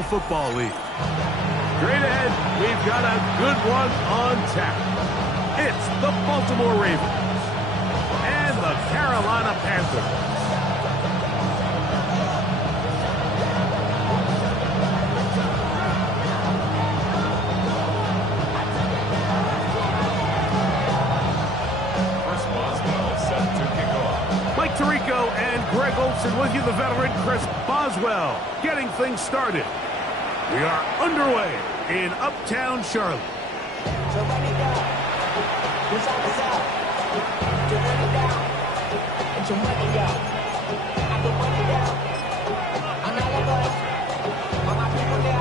Football League. Straight ahead, we've got a good one on tap. It's the Baltimore Ravens and the Carolina Panthers. First Boswell set to kick off. Mike Tirico and Greg Olson with you, the veteran Chris Boswell, getting things started. We are underway in Uptown Charlotte. So run it down. This on the side. To run it down. And to run it down. I can run it down. I'm all of us. All my people now.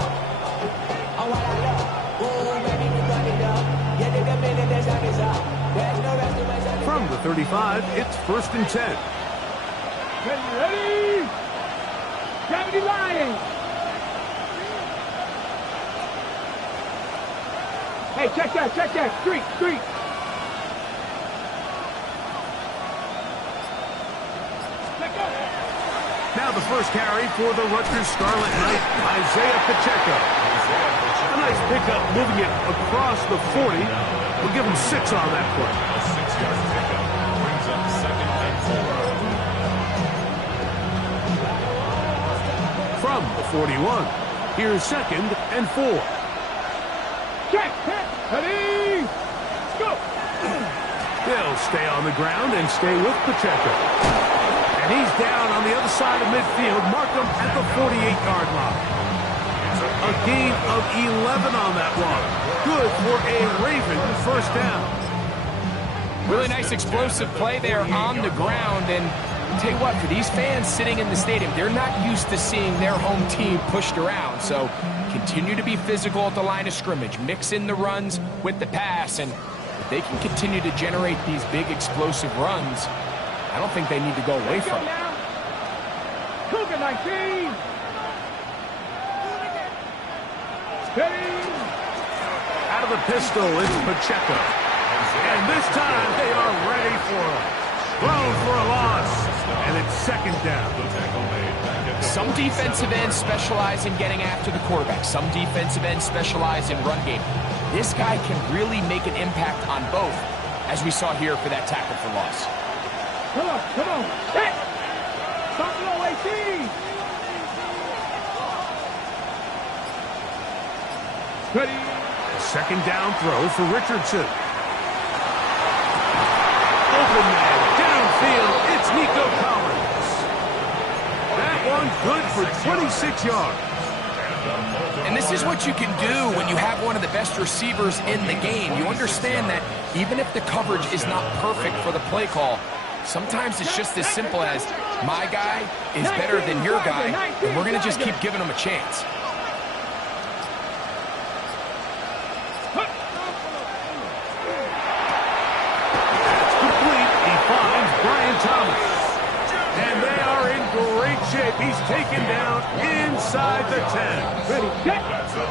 All what I love. Ooh, baby, we run it down. Yeah, take a minute, there's on this out. There's no rest in my time. From the 35, it's 1st and 10. Ready? Gravity Lion. Hey, check that. Street. Now the first carry for the Rutgers Scarlet Knight, Isaiah Pacheco. A nice pickup, moving it across the 40. We'll give him 6 on that play. A 6-yard pickup brings up 2nd and 4. From the 41, here's 2nd and 4. Check. Ready? Go. They'll stay on the ground and stay with Pacheco. And he's down on the other side of midfield. Mark him at the 48-yard line. A gain of 11 on that one. Good for a Raven first down. Really nice explosive play there on the ground. And I'll tell you what, for these fans sitting in the stadium, they're not used to seeing their home team pushed around. So continue to be physical at the line of scrimmage. Mix in the runs with the pass. And if they can continue to generate these big explosive runs, I don't think they need to go away from it. Cougar 19. Steady. Out of the pistol, it's Pacheco. And this time, they are ready for him. Thrown for a loss. And it's 2nd down. Some defensive ends specialize in getting after the quarterback. Some defensive ends specialize in run game. This guy can really make an impact on both, as we saw here for that tackle for loss. Come on. Hey! Stop the OAC! Ready? 2nd down throw for Richardson. Open man, downfield, it's Nico Collins. That one good for 26 yards. And this is what you can do when you have one of the best receivers in the game. You understand that even if the coverage is not perfect for the play call, sometimes it's just as simple as, my guy is better than your guy, and we're going to just keep giving him a chance. That's complete. He finds Brian Thomas. And they are in great shape. He's taken down inside the 10. Ready, set.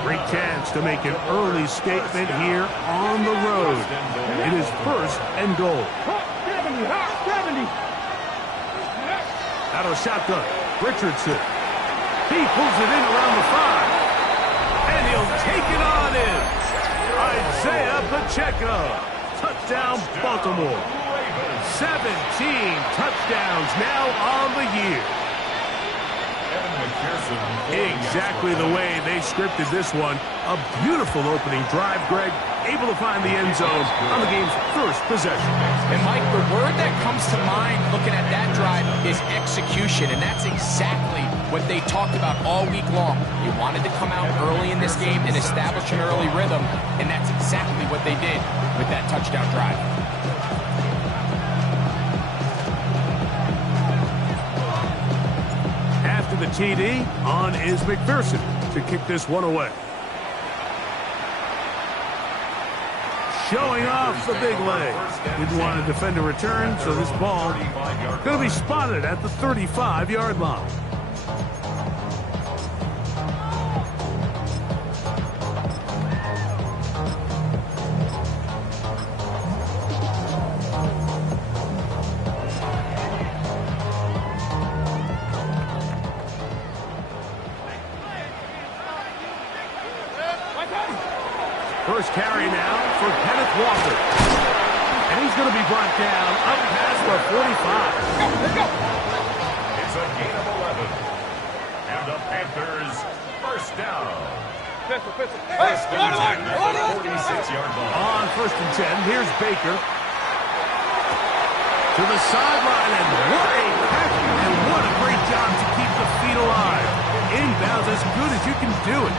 Great chance to make an early statement here on the road. It is 1st and goal. 70. Out of shotgun, Richardson. He pulls it in around the 5. And he'll take it on in. Isaiah Pacheco. Touchdown, Baltimore. 17 touchdowns now on the year. Exactly the way they scripted this one. A beautiful opening drive, Greg. Able to find the end zone on the game's first possession. And Mike, the word that comes to mind looking at that drive is execution, and that's exactly what they talked about all week long. You wanted to come out early in this game and establish an early rhythm, and that's exactly what they did with that touchdown drive. After the TD, on is McPherson to kick this one away. Showing off the big leg. Didn't want to defend a return, so this ball going to be spotted at the 35-yard line. First carry now for Kenneth Walker. And he's going to be brought down up past the 45. Let's go. It's a gain of 11. And the Panthers first down. Pistol. First and 10 at the 46-yard line. On first and 10, here's Baker. To the sideline, and what a catch, and what a great job to keep the feet alive. Inbounds as good as you can do it.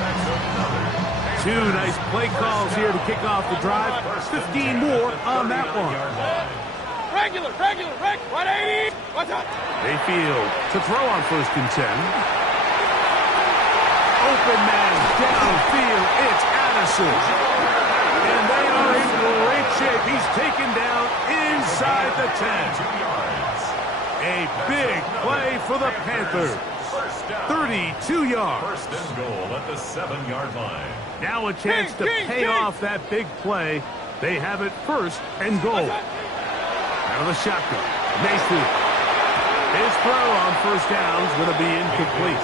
Two nice play calls here to kick off the drive. 15 more on that one. Regular. 180. What's up? Mayfield to throw on first and 10. Open man downfield. It's Addison. And they are in great shape. He's taken down inside the 10. A big play for the Panthers. 32 yards. First and goal at the 7-yard line. Now a chance to pay off that big play. They have it first and goal. Out of the shotgun. Mayfield. His throw on first down is going to be incomplete.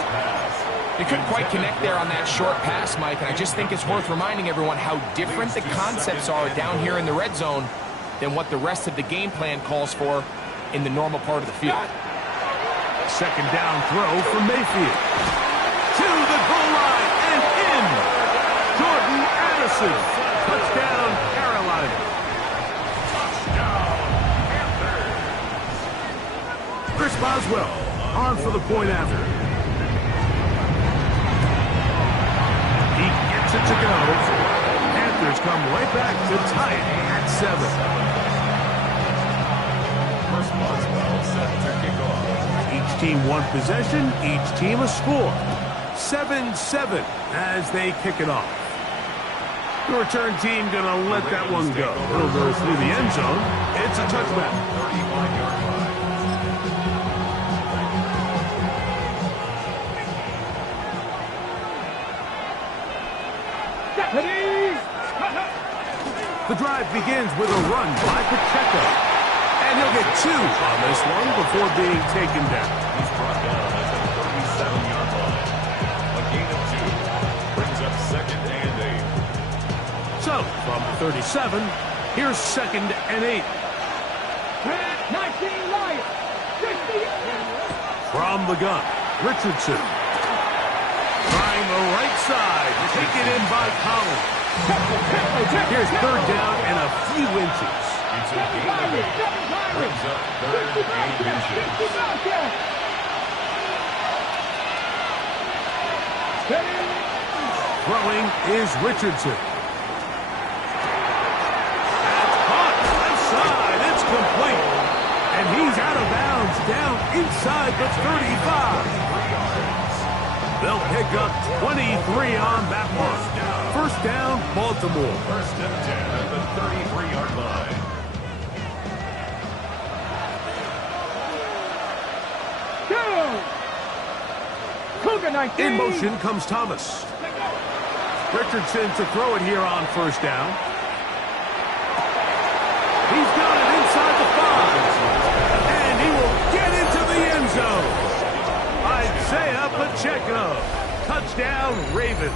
They couldn't quite connect there on that short pass, Mike, and I just think it's worth reminding everyone how different the concepts are down here in the red zone than what the rest of the game plan calls for in the normal part of the field. Second down throw from Mayfield. To the goal line and in. Jordan Addison. Touchdown, Carolina. Chris Boswell on for the point after. He gets it to go. Panthers come right back to tie it at 7. First Boswell set to kick off. Each team one possession, each team a score. 7-7 as they kick it off. The return team gonna let that one go. It'll go through the end zone. It's a touchback. 31-yard line. The drive begins with a run by Pacheco. And he'll get 2 on this one before being taken down. He's brought down at the 37-yard line. A gain of 2 brings up second and 8. So, from 37, here's second and 8. 19 Lions. 60. From the gun, Richardson. Trying the right side, taken in by Collins. Here's third down and a few inches. It's a gain of 8. Brings up third and inches. Throwing is Richardson. That's caught left side. It's complete. And he's out of bounds down inside the 35. They'll pick up 23 on that one. First down, Baltimore. First and 10 at the 33-yard line. Cougar 19. In motion comes Thomas. Richardson to throw it here on first down. He's got it inside the 5. And he will get into the end zone. Isaiah Pacheco. Touchdown, Ravens.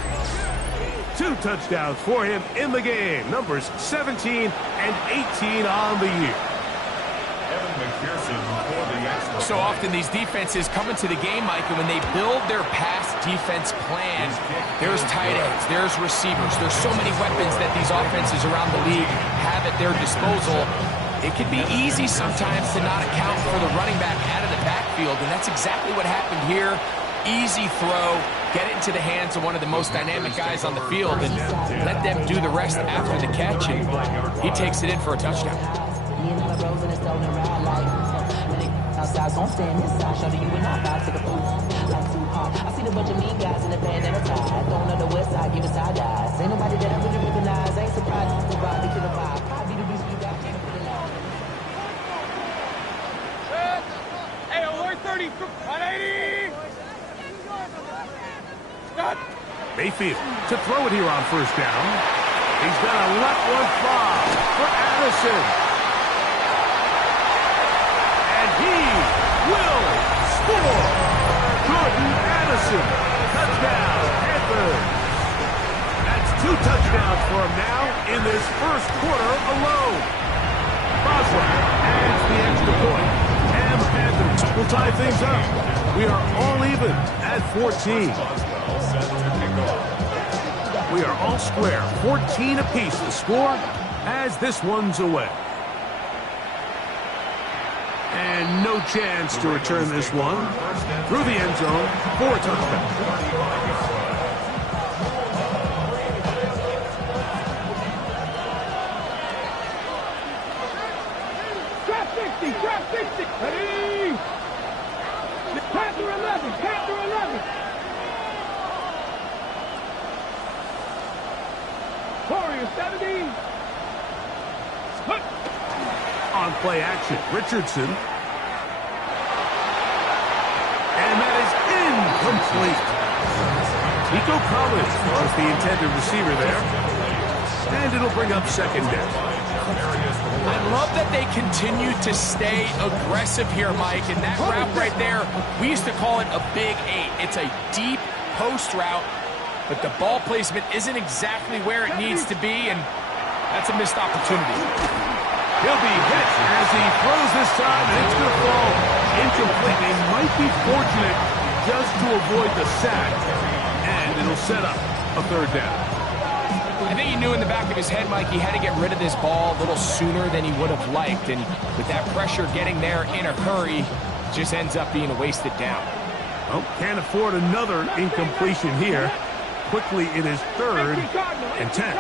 2 touchdowns for him in the game. Numbers 17 and 18 on the year. Evan McPherson for the extra. So often these defenses come into the game, Mike, and when they build their pass defense plan, there's tight ends, there's receivers, there's so many weapons that these offenses around the league have at their disposal. It can be easy sometimes to not account for the running back out of the backfield, and that's exactly what happened here. Easy throw, get it into the hands of one of the most dynamic guys on the field, and let them do the rest after the catch, and he takes it in for a touchdown. Outside, gon' stand inside, show you and I to the food. Like Tupac, I see a bunch of mean guys in the band and a tie. Throwing on the west side, give us side eyes. Ain't nobody that I really recognize. Ain't surprised to ride me to the vibe. Probably the beast you got to put it on. Hey, alert 30, 180. Stop. Mayfield to throw it here on first down. He's gonna let one fly for Addison. He will score. Jordan Addison. Touchdown, Panthers. That's 2 touchdowns for him now in this first quarter alone. Boswell adds the extra point, and the Panthers will tie things up. We are all even at 14. We are all square, 14 apiece to score as this one's away. And no chance to return this one. Through the end zone for a touchdown. Trap 60, trap 60. Ready? Panther 11, Panther 11. Warrior 70. Hook. On play action, Richardson. And that is incomplete. Nico Collins was the intended receiver there. And it'll bring up second down. I love that they continue to stay aggressive here, Mike. And that route right there, we used to call it a big 8. It's a deep post route, but the ball placement isn't exactly where it needs to be, and that's a missed opportunity. He'll be hit as he throws this time, and it's going to fall incomplete. They might be fortunate just to avoid the sack, and it'll set up a third down. I think he knew in the back of his head, Mike, he had to get rid of this ball a little sooner than he would have liked, and with that pressure getting there in a hurry, it just ends up being a wasted down. Well, can't afford another incompletion here. Quickly in his third and 10.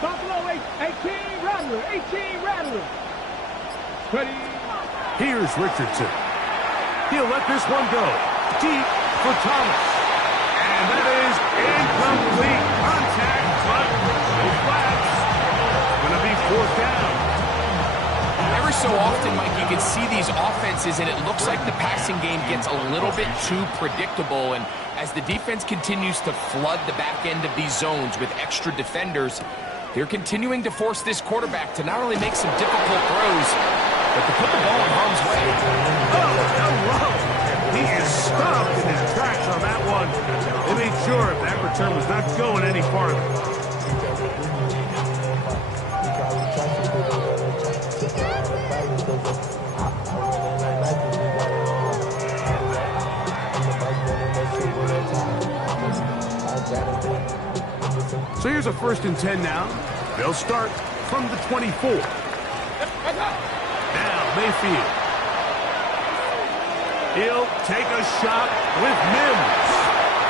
Buffalo 18, Rattler, 18, Rattler. Ready? Here's Richardson. He'll let this one go. Deep for Thomas. And that is incomplete. Contact, but no flags. Going to be fourth down. Every so often, Mike, you can see these offenses, and it looks like the passing game gets a little bit too predictable. And as the defense continues to flood the back end of these zones with extra defenders, they're continuing to force this quarterback to not only make some difficult throws, but to put the ball in harm's way. Oh, hello. He is stopped in his tracks on that one. They made sure that return was not going any farther. So here's a 1st and 10 now. They'll start from the 24. Now Mayfield. He'll take a shot with Mims.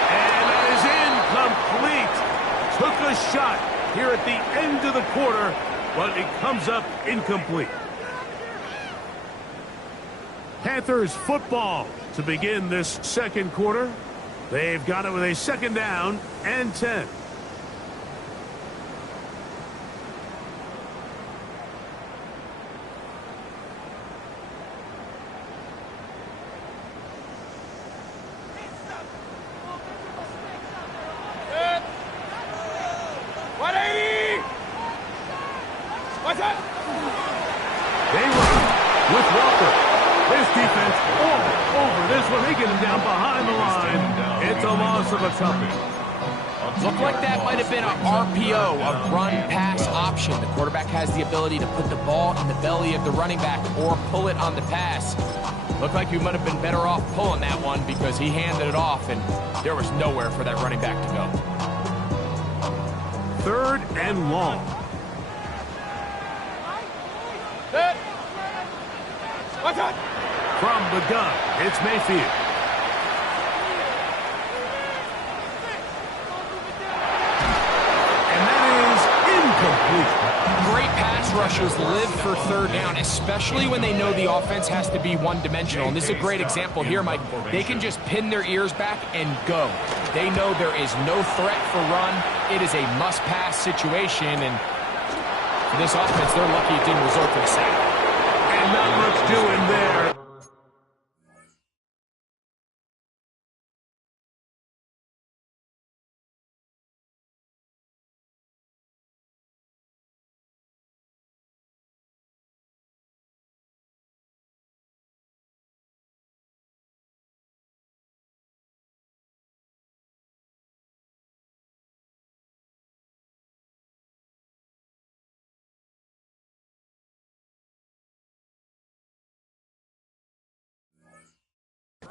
And that is incomplete. Took a shot here at the end of the quarter, but it comes up incomplete. Panthers football to begin this second quarter. They've got it with a 2nd down and 10. What's up? They run with Walker. This defense all over this one. They get him down behind the line. It's a loss of a couple. Looked like that might have been an RPO, a run-pass option. The quarterback has the ability to put the ball in the belly of the running back or pull it on the pass. Looked like you might have been better off pulling that one because he handed it off, and there was nowhere for that running back to go. 3rd and long. Set. What's up? From the gun, it's Mayfield. And that is incomplete. Great pass rushers live for 3rd down, especially when they know the offense has to be one-dimensional. And this is a great example here, Mike. They can just pin their ears back and go. They know there is no threat for run. It is a must-pass situation, and for this offense, they're lucky it didn't result in a sack. And not much doing there.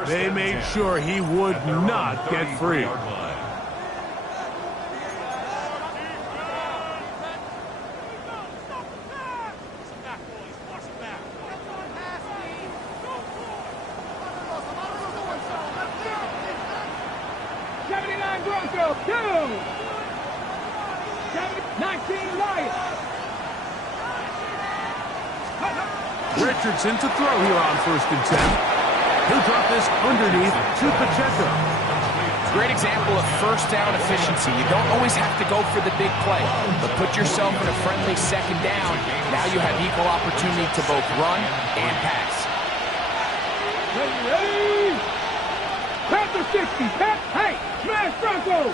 They made sure he would not get free. Bronco, 2. 19 Lions. Richardson to throw here on 1st and 10. He'll drop this underneath to Pacheco. Great example of first down efficiency. You don't always have to go for the big play, but put yourself in a friendly 2nd down. Now you have equal opportunity to both run and pass. Ready? Panther 60. Hey, smash Bronco.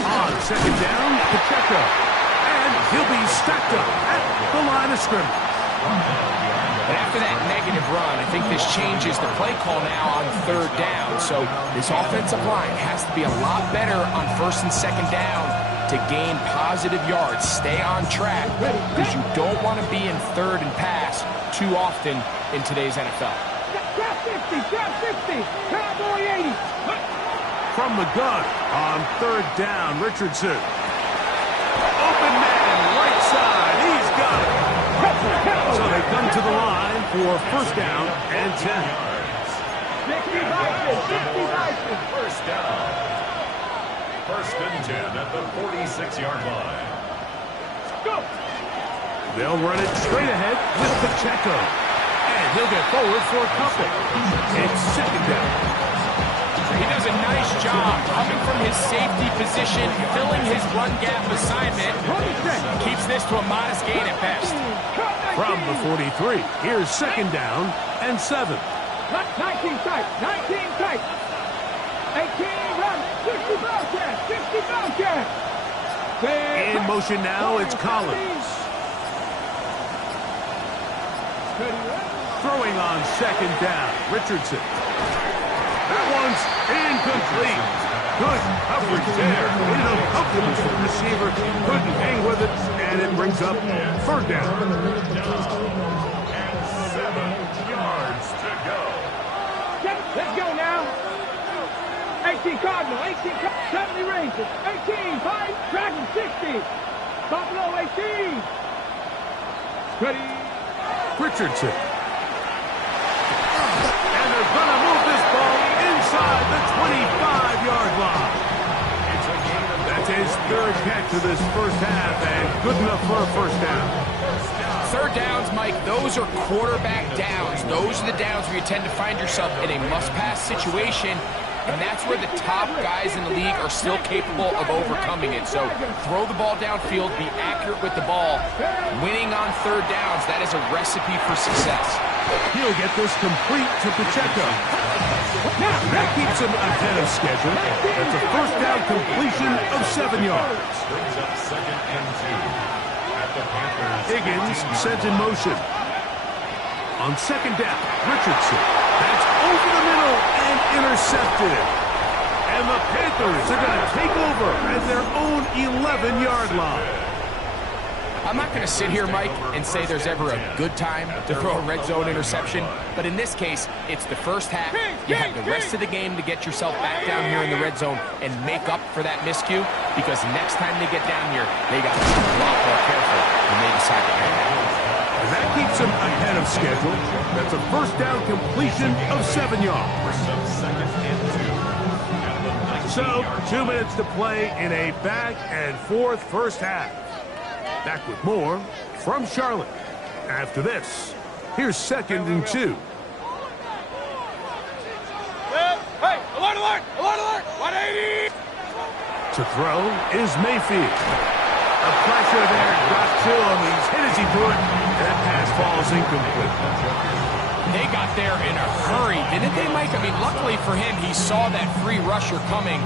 On 2nd down, Pacheco. And he'll be stacked up at the line of scrimmage. And after that negative run, I think this changes the play call now on 3rd down. So this offensive line has to be a lot better on 1st and 2nd down to gain positive yards. Stay on track because you don't want to be in 3rd and pass too often in today's NFL. Drop 50, drop 50, Cowboy 80. From the gun on 3rd down, Richardson. Open man, right side, he's got it. So they come to the line for 1st down and 10. 60 Bison. First down. 1st and 10 at the 46-yard line. Go. They'll run it straight ahead with Pacheco. And he'll get forward for a couple. It's 2nd down. He does a nice job coming from his safety position, filling his run gap assignment. Keeps this to a modest gain at best. From the 43, here's 2nd down and 7. 19 tight, 19 tight. 18 run, 60 Bobcat, 60 Bobcat. In motion now, it's Collins. Throwing on 2nd down, Richardson. That one's incomplete. Good coverage there. Made it uncomfortable for the receiver. Couldn't hang with it, and it brings up 3rd down. And 7 yards to go. Let's go now. 18 Cardinal, 18 70 Rangers, 18 Pine, Dragon 60. Buffalo 18. Ready. Richardson. And they're going to move this ball inside the 25-yard line. That's his 3rd catch of this 1st half, and good enough for a 1st down. 3rd downs, Mike, those are quarterback downs. Those are the downs where you tend to find yourself in a must-pass situation, and that's where the top guys in the league are still capable of overcoming it. So throw the ball downfield, be accurate with the ball. Winning on 3rd downs, that is a recipe for success. He'll get this complete to Pacheco. That keeps him ahead of schedule. That's a 1st down completion of 7 yards. Brings up 2nd and 2 at the Panthers. Higgins sent in motion. On 2nd down, Richardson. That's over the middle and intercepted. And the Panthers are going to take over at their own 11-yard line. I'm not going to sit here, Mike, and say there's ever a good time to throw a red zone interception, but in this case, it's the 1st half. You have the rest of the game to get yourself back down here in the red zone and make up for that miscue, because next time they get down here, they got to be a lot more careful when they decide to hang out. And that keeps them ahead of schedule. That's a 1st down completion of 7 yards. Brings up 2nd and 2 at the 19-yard So, 2 line. minutes to play in a back-and-forth 1st half. Back with more from Charlotte. After this, here's 2nd and 2. Hey, alert, alert, alert, alert, 180. To throw is Mayfield. The pressure there got to him. He's hit as he threw it, and that pass falls incomplete. They got there in a hurry, didn't they, Mike? I mean, luckily for him, he saw that free rusher coming,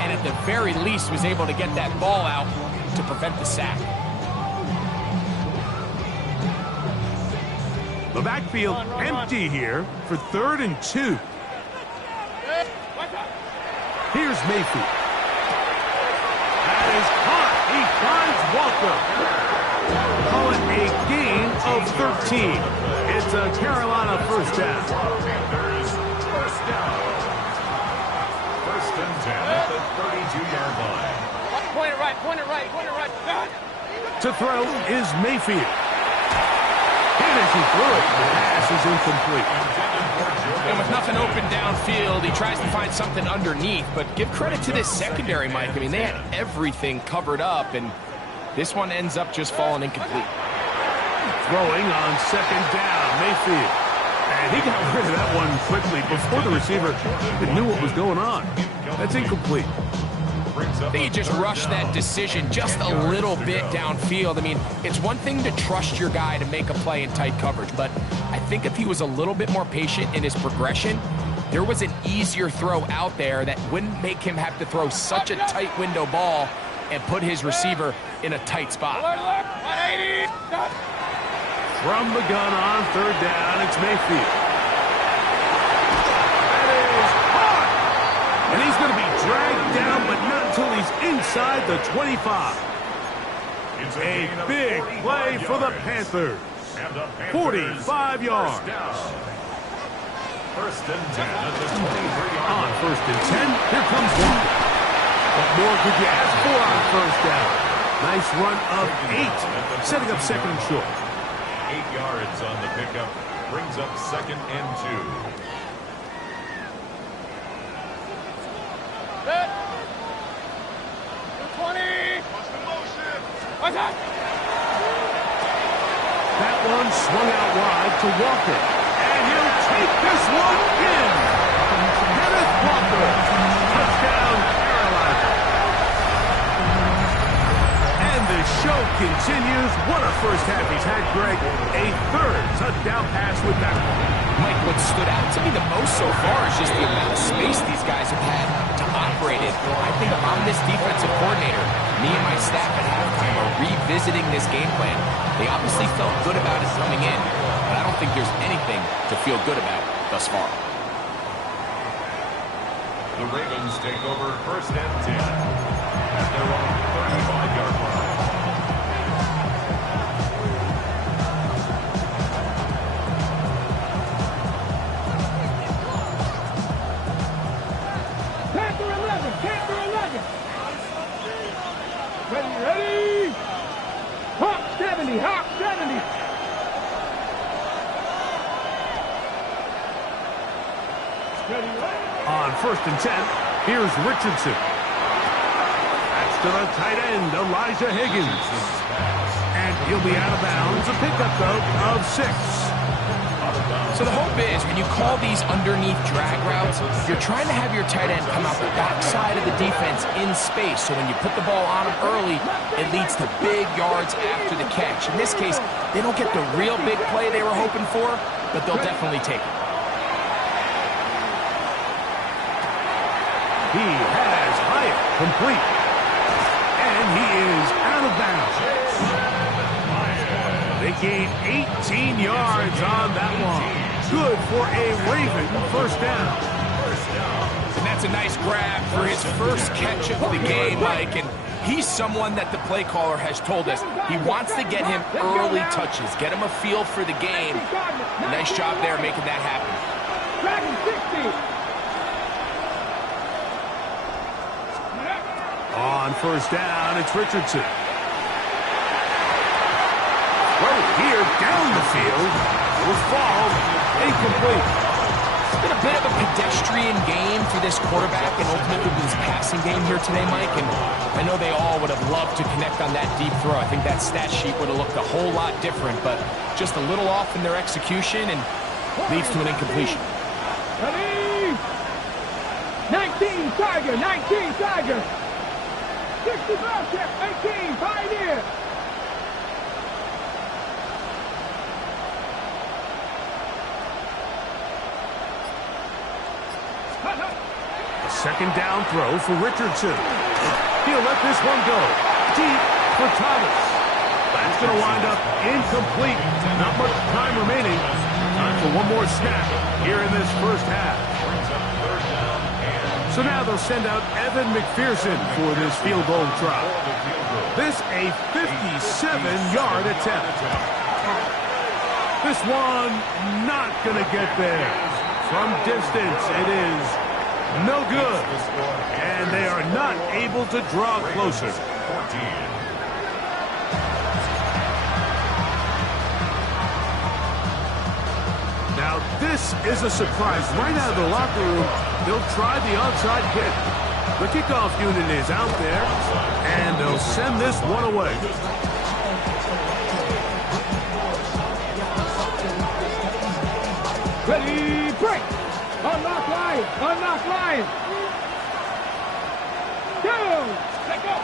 and at the very least was able to get that ball out to prevent the sack. The backfield empty here for 3rd and 2. Here's Mayfield. That is caught. He finds Walker. Call it a gain of of 13. It's a Carolina first down. Panthers first down. First and 10 at the 32-yard line. Point it right, point it right, point it right. To throw is Mayfield. And as he threw it, the pass is incomplete. And with nothing open downfield, he tries to find something underneath. But give credit to this secondary, Mike. I mean, they had everything covered up, and this one ends up just falling incomplete. Throwing on second down, Mayfield. And he got rid of that one quickly before the receiver even knew what was going on. That's incomplete. I think he just rushed that decision just a little bit downfield. I mean, it's one thing to trust your guy to make a play in tight coverage, but I think if he was a little bit more patient in his progression, there was an easier throw out there that wouldn't make him have to throw such a tight window ball and put his receiver in a tight spot. 180. From the gun on third down, it's Mayfield. And he's going to be dragged down, but not until he's inside the 25. It's A big play for the Panthers. 45 yards. First and 10 at the 23-yard On line. first and 10, here comes Walker. What more could you ask for on first down? Nice run of 8, setting up second and short. 8 yards on the pickup. Brings up second and 2. Set. 20. What's that? That one swung out wide to Walker. And he'll take this one in. Kenneth Walker. Touchdown, Carolina. And the show continues. What a first half he's had, Greg. A third touchdown pass with that one. Mike, what stood out to me the most so far is just the amount of space these guys have had to operate in. I think if I'm this defensive coordinator, me and my staff at halftime are revisiting this game plan. They obviously felt good about it coming in, but I don't think there's anything to feel good about thus far. The Ravens take over first and 10 at their own 35-yard line. Ready? Hawk 70, Hawk 70. On first and 10, here's Richardson. That's to the tight end, Elijah Higgins. And he'll be out of bounds. A pickup, though, of 6. So the hope is when you call these underneath drag routes, you're trying to have your tight end come out the backside of the defense in space. So when you put the ball on him early, it leads to big yards after the catch. In this case, they don't get the real big play they were hoping for, but they'll definitely take it. He has Hyatt complete. And he is out of bounds. They gain 18 yards on that one. Good for a Raven first down. And that's a nice grab for his first catch of the game, Mike. And he's someone that the play caller has told us he wants to get him early touches, get him a feel for the game. Nice job there making that happen. Dragon 60. On first down, it's Richardson. Well, here down the field will fall incomplete. It's been a bit of a pedestrian game for this quarterback and ultimately this passing game here today, Mike. And I know they all would have loved to connect on that deep throw. I think that stat sheet would have looked a whole lot different, but just a little off in their execution and leads to an incompletion. Ready? 19 Tiger, 19 Tiger. 60 Bobcat, 18 Pioneer. A second down throw for Richardson. He'll let this one go. Deep for Thomas. That's going to wind up incomplete. Not much time remaining. Time for one more snap here in this first half. So now they'll send out Evan McPherson for this field goal try. This a 57-yard attempt. This one not going to get there. From distance, it is no good. And they are not able to draw closer. 14. Now, this is a surprise. Right out of the locker room, they'll try the onside kick. The kickoff unit is out there, and they'll send this one away. Ready, break! Unlock line! Unlock line! Go! Let go!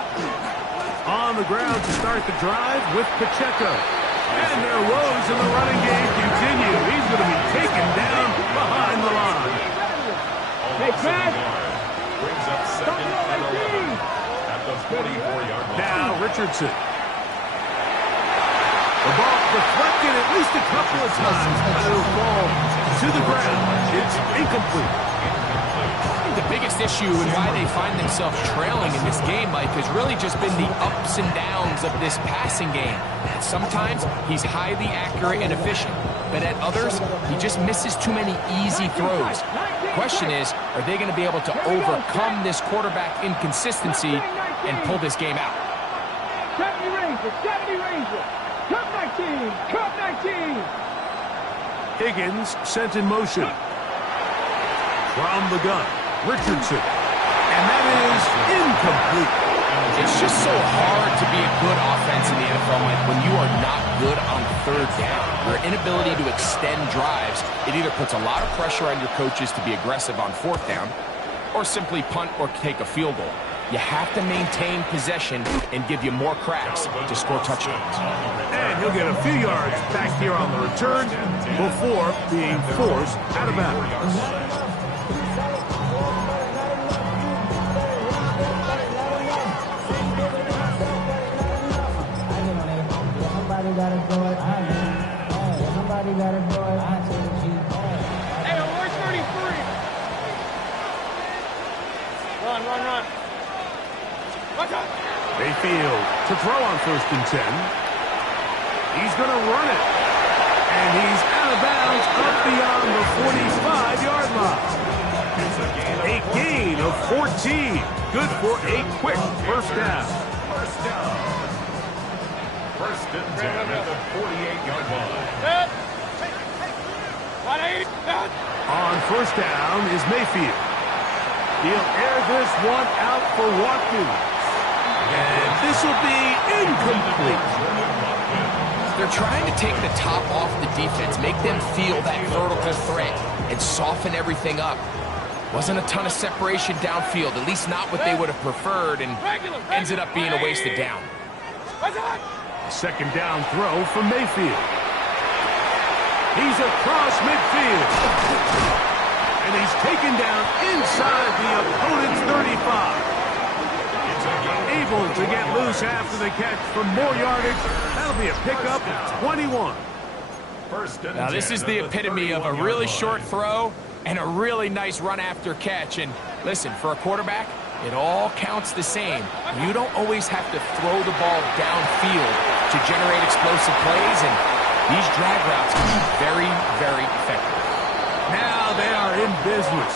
On the ground to start the drive with Pacheco. And their woes in the running game continue. He's going to be taken down behind the line. Hey, back! Brings up second and 11 at the 44-yard line. Now Richardson. The ball deflected at least a couple of times, but it'll fall to the ground. It's incomplete. The biggest issue and why they find themselves trailing in this game, Mike, has really just been the ups and downs of this passing game. Sometimes he's highly accurate and efficient, but at others, he just misses too many easy throws. The question is, are they going to be able to overcome this quarterback inconsistency and pull this game out? 70 Ranger! 70 Ranger! Cup 19! Cup 19! Higgins sent in motion. From the gun, Richardson. And that is incomplete. It's just so hard to be a good offense in the NFL, Mike, when you are not good on third down. Your inability to extend drives, it either puts a lot of pressure on your coaches to be aggressive on fourth down or simply punt or take a field goal. You have to maintain possession and give you more cracks to score touchdowns. And he'll get a few yards back here on the return before being forced out of bounds. Hey, where's 33? Run, run, run. Watch out. Mayfield to throw on 1st and 10. He's going to run it. And he's out of bounds up beyond the 45-yard line. A gain of 14. Good for a quick first down. First down. 1st and 10 at the 48-yard line. Set. 180. Set. On 1st down is Mayfield. He'll air this one out for Watkins. And this will be incomplete. They're trying to take the top off the defense, make them feel that vertical threat, and soften everything up. Wasn't a ton of separation downfield, at least not what they would have preferred, and ends it up being a wasted down. Second down throw for Mayfield. He's across midfield. And he's taken down inside the opponent's 35. Able to get loose after the catch for more yardage. That'll be a pickup of 21. Now this is the epitome of a really short throw and a really nice run after catch. And listen, for a quarterback, it all counts the same. You don't always have to throw the ball downfield to generate explosive plays, and these drag routes can be very, very effective. Now they are in business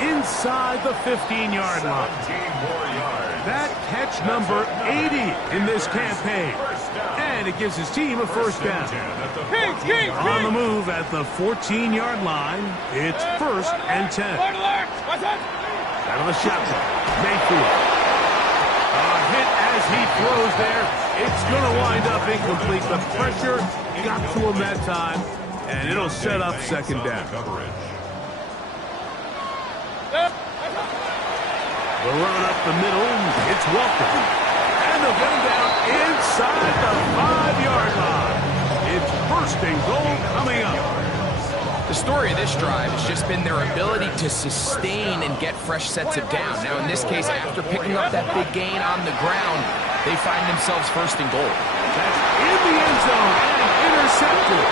inside the 15-yard line. That catch number 80 in this campaign. And it gives his team a first down. On the move at the 14-yard line, it's 1st and 10. Out of the shotgun, Mayfield. A hit as he throws there. It's going to wind up incomplete. The pressure got to him that time, and it'll set up 2nd down. The run up the middle, it's Walker. And they'll get him down inside the 5-yard line. It's 1st and goal coming up. The story of this drive has just been their ability to sustain and get fresh sets of down. Now, in this case, after picking up that big gain on the ground, they find themselves 1st and goal. That's in the end zone and intercepted.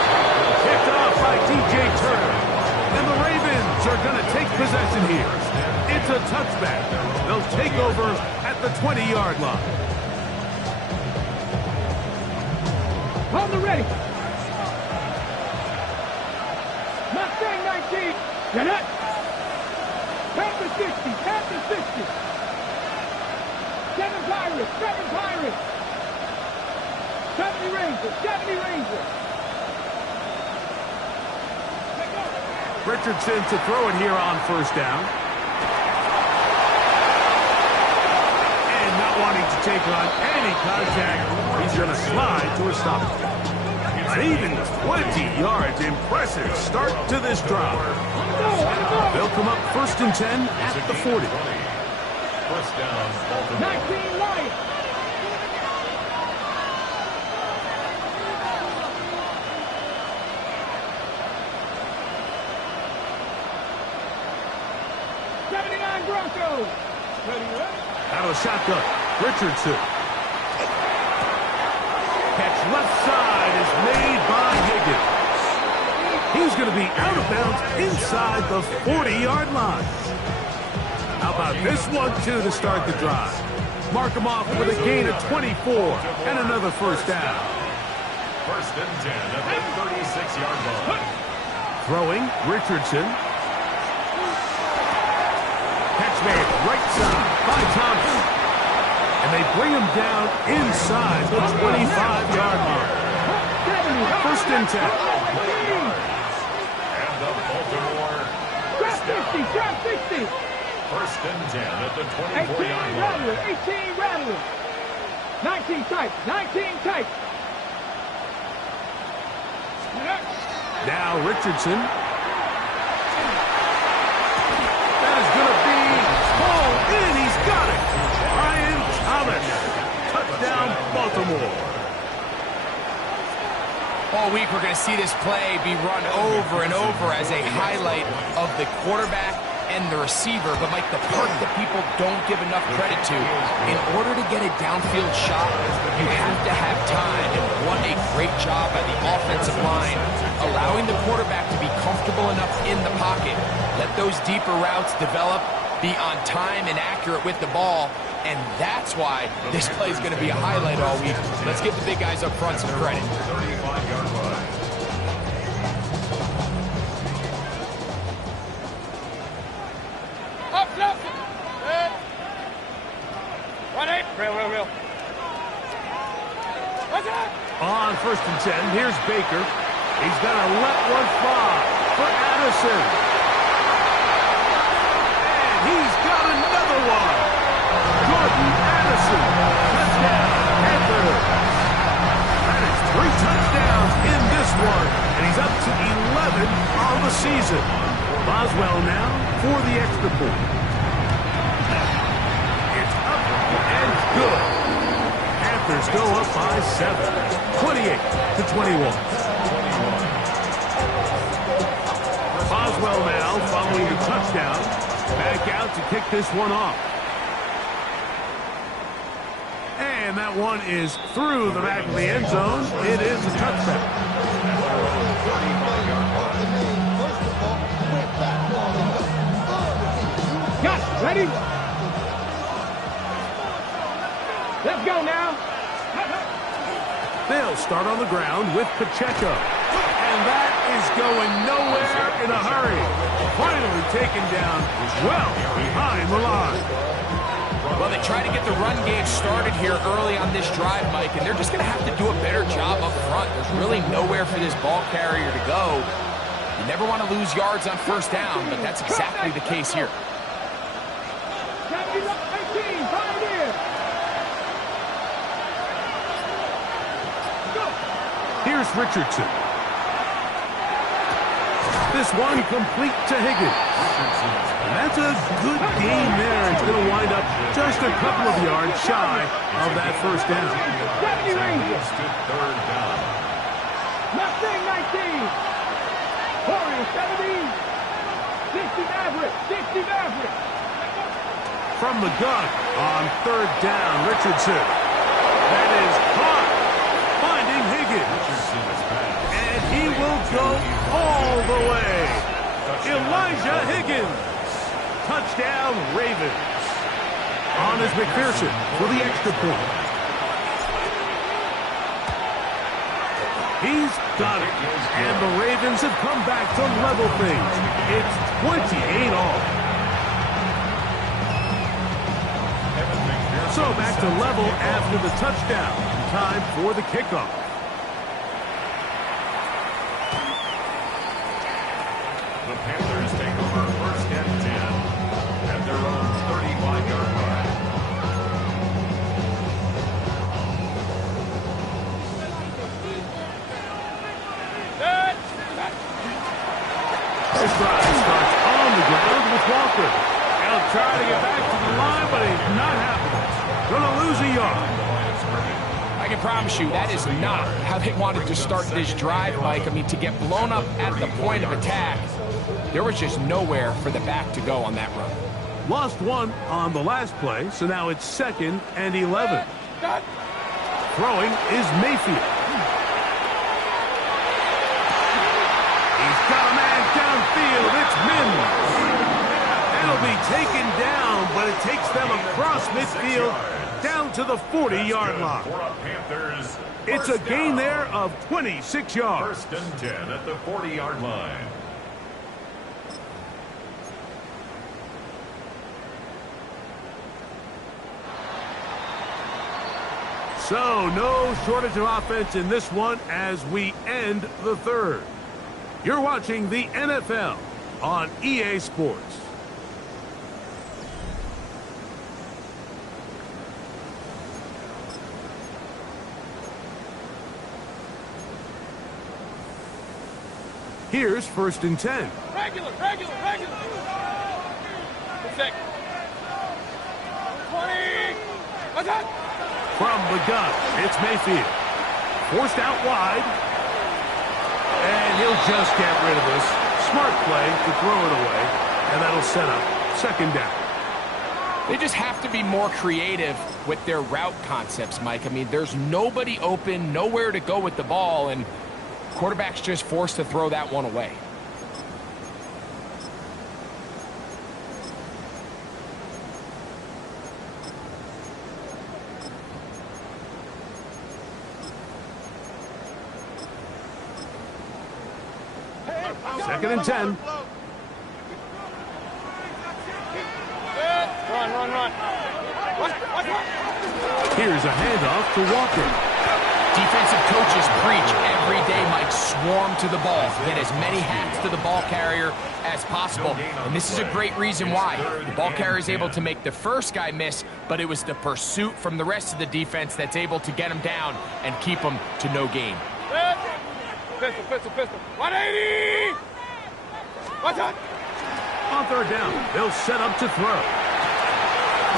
Picked off by DJ Turner. And the Ravens are going to take possession here. It's a touchback. They'll take over at the 20-yard line. On the ready. Get it. Panthers 60. Panthers 60. 7 Pirates. 7 Pirates. 70 Rangers. 70 Rangers. Richardson to throw it here on first down. And not wanting to take on any contact, he's going to slide to a stop. An even 20 yards. Impressive start to this drive. They'll come up 1st and 10 at the 40. First down, Baltimore. 19 Lions. Broncos. Out of the shotgun, Richardson. Catch left side is made by Higgins. He's going to be out of bounds inside the 40-yard line. How about this one, too, to start the drive? Mark him off with a gain of 24 and another first down. 1st and 10 at the 36-yard line. Throwing, Richardson. Catch made right side by Thompson. And they bring him down inside the 25-yard line. 1st and 10. And the Baltimore. Drop 60, drop 60. 1st and 10 at the 18 24-yard line. Rattler, 18 Rattler. 19 tight, 19 tight. Now Richardson. That is going to be pulled in. He's got it. Brian Thomas. Touchdown, Baltimore. All week we're going to see this play be run over and over as a highlight of the quarterback and the receiver. But, Mike, the part that people don't give enough credit to, in order to get a downfield shot, you have to have time. And what a great job by the offensive line, allowing the quarterback to be comfortable enough in the pocket. Let those deeper routes develop, be on time and accurate with the ball. And that's why this play is going to be a highlight all week. Let's give the big guys up front some credit. 35-yard line. Up, up. Real. What's that? On 1st and 10, here's Baker. He's going to let one fly for Addison. And he's got another one. Jordan Addison. Touchdown, Panthers. That is 3 touchdowns in this one. And he's up to 11 on the season. Boswell now for the extra point. It's up and good. Panthers go up by 7. 28-21. Boswell now following the touchdown. Back out to kick this one off. And that one is through the back of the end zone. It is a touchdown. Got it. Ready? Let's go now. They'll start on the ground with Pacheco. And that is going nowhere in a hurry. Finally taken down well behind the line. Well, they try to get the run game started here early on this drive, Mike, and they're just going to have to do a better job up front. There's really nowhere for this ball carrier to go. You never want to lose yards on first down, but that's exactly the case here. 18, pioneer. Here's Richardson. This one complete to Higgins. And that's a good game there. It's going to wind up just a couple of yards shy of that first down. 70 Rangers. Stood 3rd down. Mustang 19. Warriors 70. 60 Maverick. 60 Maverick. From the gun on 3rd down, Richardson. That is caught. Finding Higgins. And he will go all the way. Elijah Higgins. Touchdown, Ravens. On is McPherson for the extra point. He's got it. And the Ravens have come back to level things. It's 28 all. So back to level after the touchdown. Time for the kickoff. The Panthers take over first and 10 at their own 35-yard line. This drive starts on the ground with Walker. He'll try to get back to the line, but it's not happening. Going to lose a yard. I can promise you that is not how they wanted to start this drive, Mike. I mean, to get blown up at the point of attack, there was just nowhere for the back to go on that run. Lost one on the last play, so now it's 2nd and 11. Throwing is Mayfield. He's got a man downfield. It's Mims. It'll be taken down, but it takes them across midfield down to the 40-yard line. It's a gain there of 26 yards. First and 10 at the 40-yard line. So no shortage of offense in this one as we end the third. You're watching the NFL on EA Sports. Here's 1st and 10. Regular. 6. 20. What's that? From the gun, it's Mayfield. Forced out wide. And he'll just get rid of this. Smart play to throw it away. And that'll set up 2nd down. They just have to be more creative with their route concepts, Mike. I mean, there's nobody open, nowhere to go with the ball, and quarterback's just forced to throw that one away. Second and 10. Run. Here's a handoff to Walker. Defensive coaches preach every day, Mike, swarm to the ball. Get as many hats to the ball carrier as possible. And this is a great reason why. The ball carrier is able to make the first guy miss, but it was the pursuit from the rest of the defense that's able to get him down and keep him to no gain. Pistol. 180! What's up? On 3rd down, they'll set up to throw.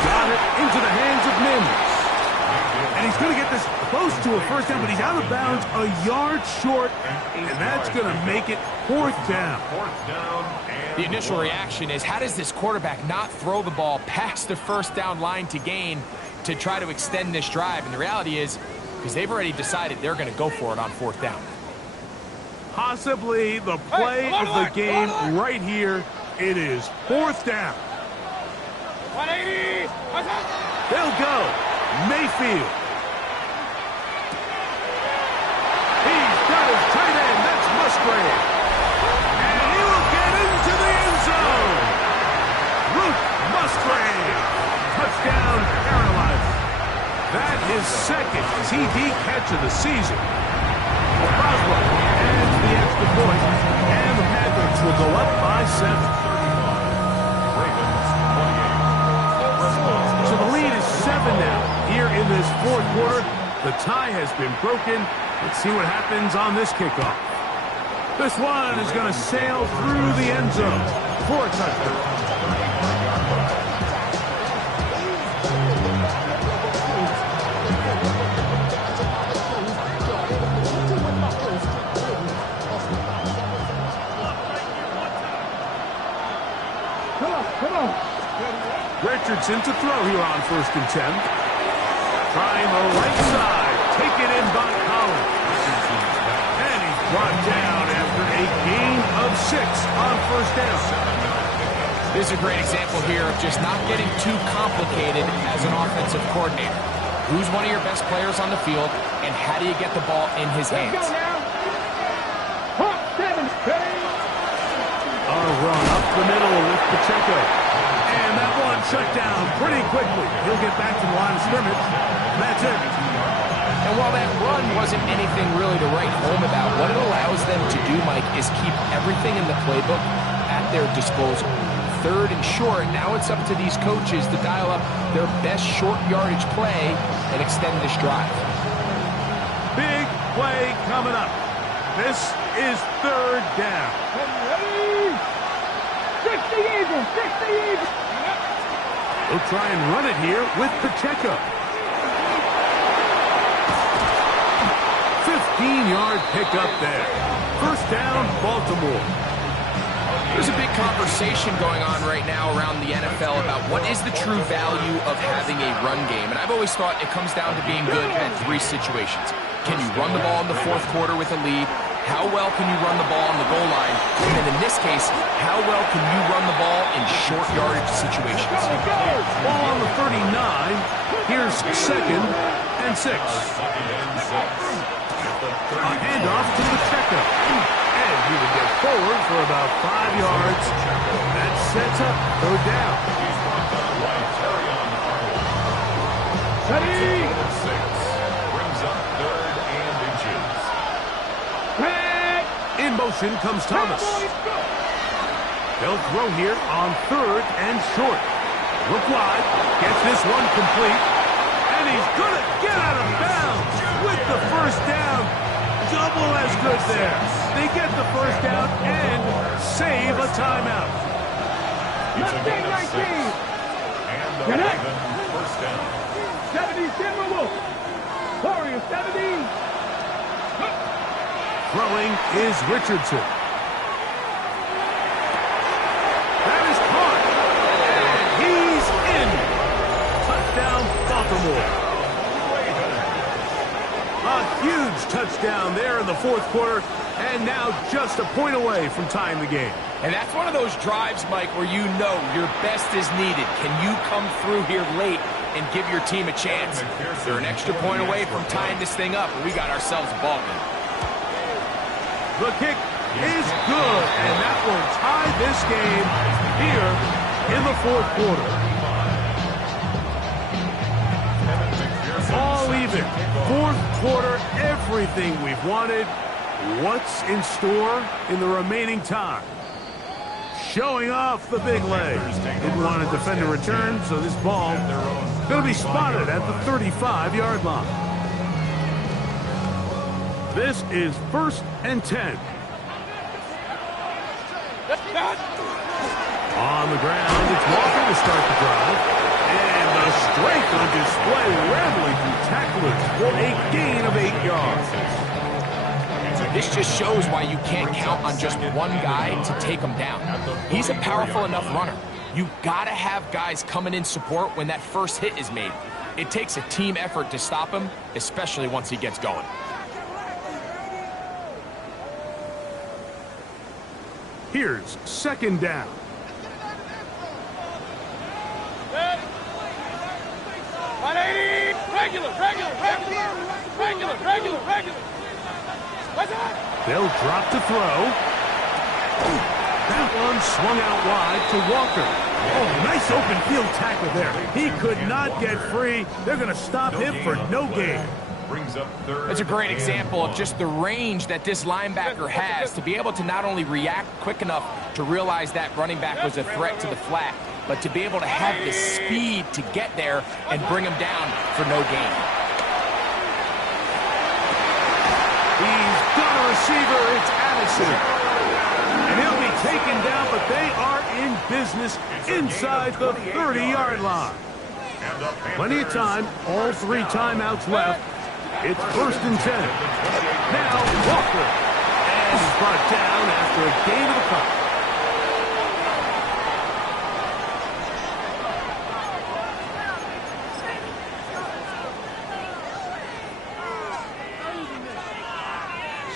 Got it into the hands of Mims. And he's going to get this close to a 1st down, but he's out of bounds a yard short, and that's going to make it 4th down. The initial reaction is, how does this quarterback not throw the ball past the 1st down line to gain to try to extend this drive? And the reality is, because they've already decided they're going to go for it on 4th down. Possibly the play of the game right here. It is 4th down. 180! What's up? They'll go. Mayfield. He's got his tight end. That's Musgrave. And he will get into the end zone. Luke Musgrave. Touchdown, Carolina. That is 2nd TD catch of the season. Boswell adds the extra point. And the Panthers will go up by 7. So the lead is 7 now. Here in this 4th quarter, the tie has been broken. Let's see what happens on this kickoff. This one is going to sail through the end zone for a touchdown. Come on. Richardson to throw here on 1st and 10. Trying the right side. Taken in by Collins. And he's brought down after a gain of 6 on 1st down. This is a great example here of just not getting too complicated as an offensive coordinator. Who's one of your best players on the field, and how do you get the ball in his hands? Let's go now. shut down pretty quickly. He'll get back to the line of scrimmage. That's it. And while that run wasn't anything really to write home about, what it allows them to do, Mike, is keep everything in the playbook at their disposal. 3rd and short, now it's up to these coaches to dial up their best short yardage play and extend this drive. Big play coming up. This is 3rd down. Ready? 60 even, 60 even. They'll try and run it here with Pacheco. 15-yard pickup there. 1st down, Baltimore. There's a big conversation going on right now around the NFL about what is the true value of having a run game. And I've always thought it comes down to being good at 3 situations. Can you run the ball in the 4th quarter with a lead? How well can you run the ball on the goal line? And in this case, how well can you run the ball in short yardage situations? Ball on the 39. Here's 2nd and 6. A handoff to Pacheco. And he would get forward for about 5 yards. That sets up 3rd down. Ready? 6 brings up 3rd and inches. In motion comes Thomas. They'll throw here on 3rd and short. Look wide. Gets this one complete. And he's going to get out of bounds with the 1st down. Double as good there. They get the 1st down and save a timeout. It's a gain of 6. And 11, 1st down. 70 Timberwolves. Warriors 70. Throwing is Richardson. That is caught. And he's in. Touchdown, Baltimore. A huge touchdown there in the 4th quarter, and now just a point away from tying the game. And that's one of those drives, Mike, where you know your best is needed. Can you come through here late and give your team a chance? They're an extra point away from tying this thing up, and we got ourselves a ball game. The kick is good, and that will tie this game here in the 4th quarter. All even. 4th quarter, everything we've wanted. What's in store in the remaining time? Showing off the big leg. Didn't want to defend a return, so this ball going to be spotted at the 35-yard line. This is 1st and 10. On the ground, it's Walker to start the drive. And the strength on display, rambling through tacklers for a gain of 8 yards. This just shows why you can't count on just one guy to take him down. He's a powerful enough runner. You gotta have guys coming in support when that first hit is made. It takes a team effort to stop him, especially once he gets going. Here's 2nd down. They'll drop to throw. That one swung out wide to Walker. Oh, nice open field tackle there. He could not get free. They're going to stop him for no gain. That's a great example of just the range that this linebacker has to be able to not only react quick enough to realize that running back was a threat to the flat, but to be able to have the speed to get there and bring him down for no gain. He's got a receiver. It's Addison. And he'll be taken down, but they are in business inside the 30-yard line. Plenty of time. All 3 timeouts left. It's 1st and 10. Now Walker. And he's brought down after a gain of a couple.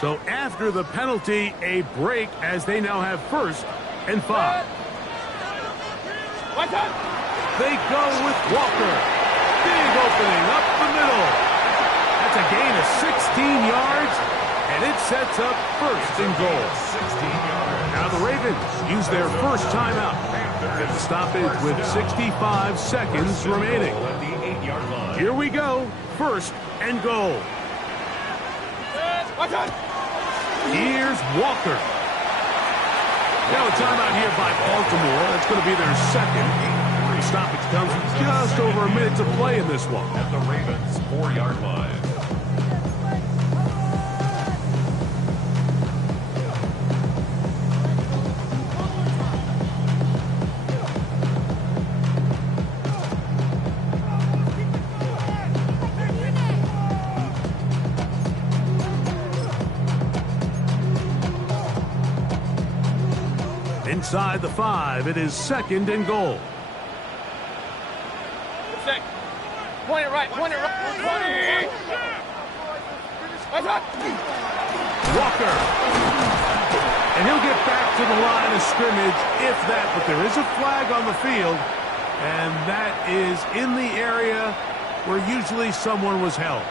So after the penalty, a break as they now have 1st and 5. They go with Walker. Big opening up the middle. That's a gain of 16 yards, and it sets up 1st and goal. 16 yards. Now the Ravens use their first timeout at the stoppage with 65 seconds remaining. At the 8-yard line. Here we go. First and goal. Here's Walker. Now a timeout here by Baltimore. That's going to be their second. The stoppage comes with just over a minute to play in this one. At the Ravens' 4-yard line. Inside the 5, it is second and goal. Point it right. Walker. And he'll get back to the line of scrimmage, if that. But there is a flag on the field, and that is in the area where usually someone was held.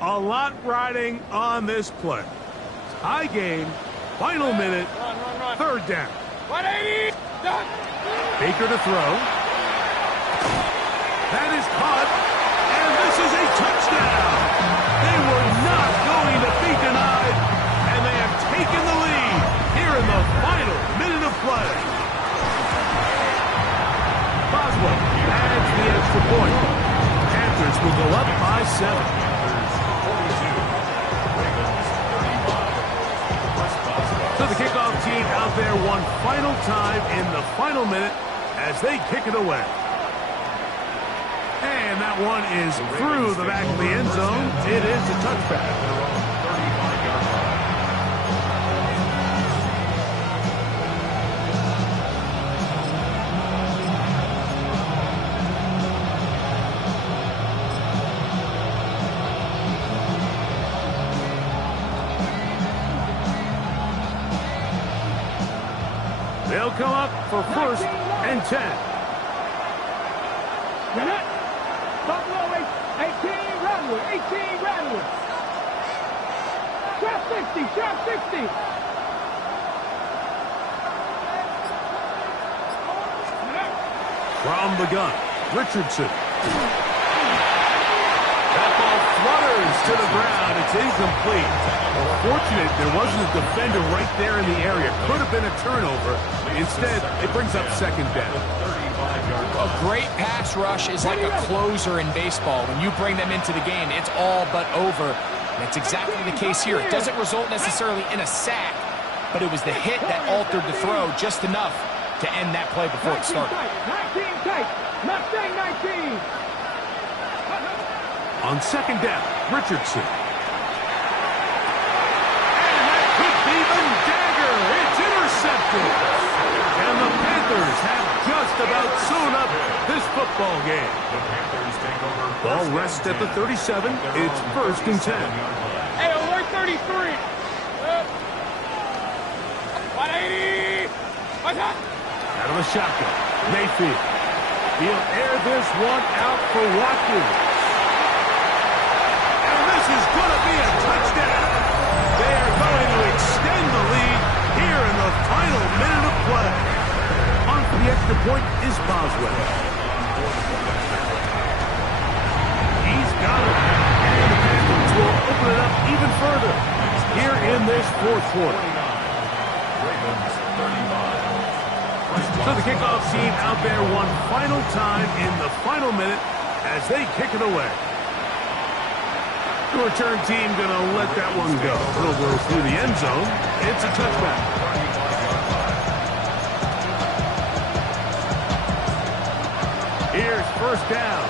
A lot riding on this play. High game, final minute, third down. 180. Done. Baker to throw. That is caught, and this is a touchdown. They were not going to be denied, and they have taken the lead here in the final minute of play. Boswell adds the extra point. Panthers will go up by 7. So the kickoff team out there one final time in the final minute as they kick it away. And that one is through the back of the end zone. It is a touchback. They'll come up for first and 10. Buffalo 18, Redwood, 18, Redwood. Trap 60. From the gun, Richardson. That ball flutters to the ground. It's incomplete. Fortunate there wasn't a defender right there in the area. Could have been a turnover. Instead, it brings up second down. A great pass rush is like a closer in baseball. When you bring them into the game, it's all but over. That's exactly the case here. It doesn't result necessarily in a sack, but it was the hit that altered the throw just enough to end that play before it started. 19 tight. Mustang 19. On second down, Richardson. And that could be the dagger. It's intercepted. And the Panthers have just about sewn up this football game. Ball rests at the 37. It's first and 10. Hey, alert 33. 180. Out of the shotgun, Mayfield. He'll air this one out for Watkins. And this is going to be a touchdown. They are going to extend the lead here in the final minute of play. On for the extra point is Boswell. He's got it. And the Panthers will open it up even further here in this fourth quarter. So the kickoff team out there one final time in the final minute as they kick it away. The return team going to let that one go. It'll go through the end zone. It's a touchback. Here's first down.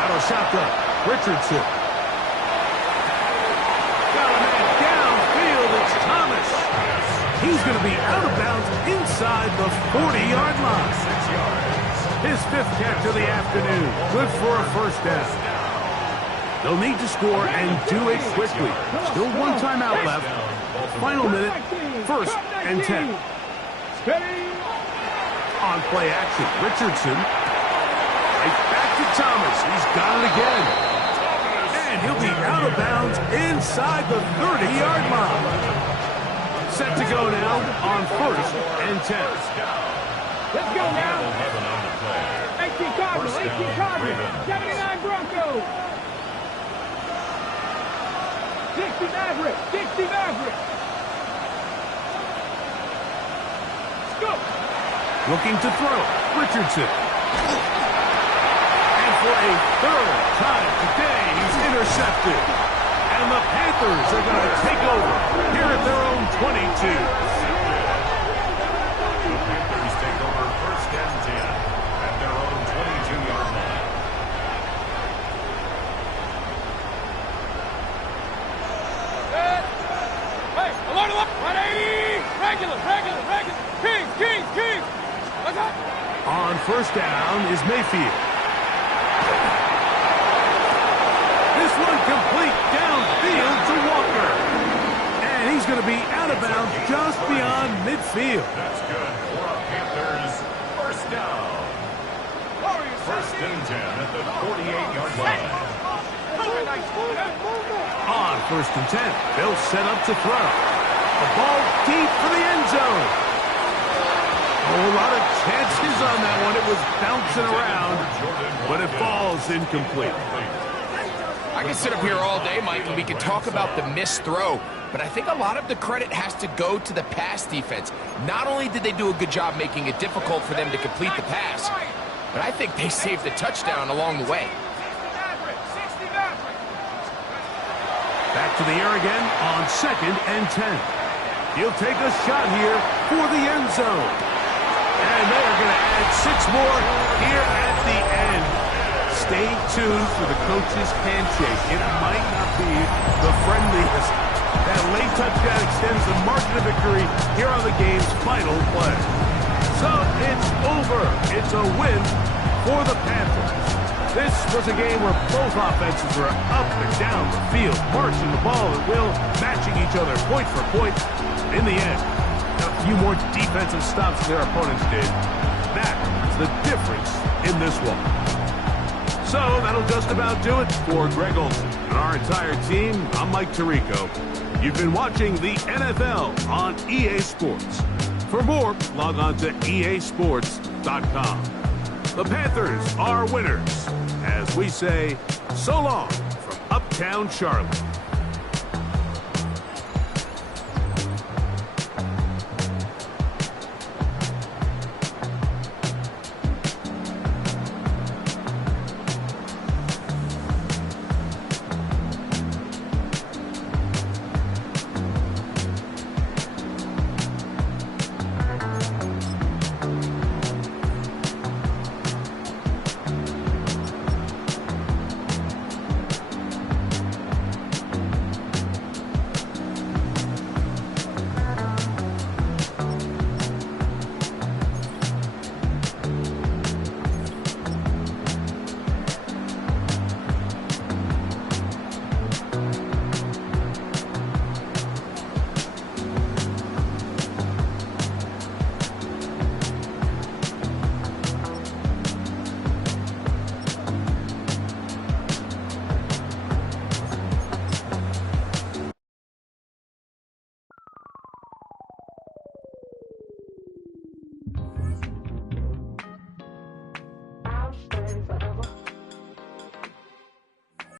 Out of shotgun, Richardson. Got a man downfield. It's Thomas. He's going to be out of bounds inside the 40-yard line. 6 yards. His 5th catch of the afternoon. Good for a first down. They'll need to score and do it quickly. Still one timeout left. Final minute, 1st and 10. On play action, Richardson. Right back to Thomas. He's got it again. And he'll be out of bounds inside the 30-yard line. Set to go now on 1st and 10. Let's go now. 18 Cardinals, 18 Cardinals, 79 Broncos. 60 Maverick, 60 Maverick. Go. Looking to throw, Richardson. And for a 3rd time today, he's intercepted. And the Panthers are going to take over here at their own 22. The Panthers take over 1st and 10 at their own 22-yard line. Hey, alert, alert. 180. Regular. King. What's up? On 1st down is Mayfield. This one complete downfield to Walker. And he's going to be out of bounds just beyond midfield. That's good for a Panthers 1st down. 1st and 10 at the 48-yard line. On 1st and 10, they'll set up to throw. The ball deep for the end zone. A whole lot of chances on that one. It was bouncing around, but it falls incomplete. I can sit up here all day, Mike, and we can talk about the missed throw, but I think a lot of the credit has to go to the pass defense. Not only did they do a good job making it difficult for them to complete the pass, but I think they saved the touchdown along the way. Back to the air again on 2nd and 10. He'll take a shot here for the end zone. And they're going to add 6 more here at the end. Stay tuned for the coach's handshake. It might not be the friendliest. That late touchdown extends the margin of victory here on the game's final play. So it's over. It's a win for the Panthers. This was a game where both offenses were up and down the field, marching the ball at will, matching each other point for point. In the end, a few more defensive stops than their opponents did. That is the difference in this one. So that'll just about do it for Greg Olsen and our entire team. I'm Mike Tirico. You've been watching the NFL on EA Sports. For more, log on to easports.com. The Panthers are winners. As we say, so long from Uptown Charlotte.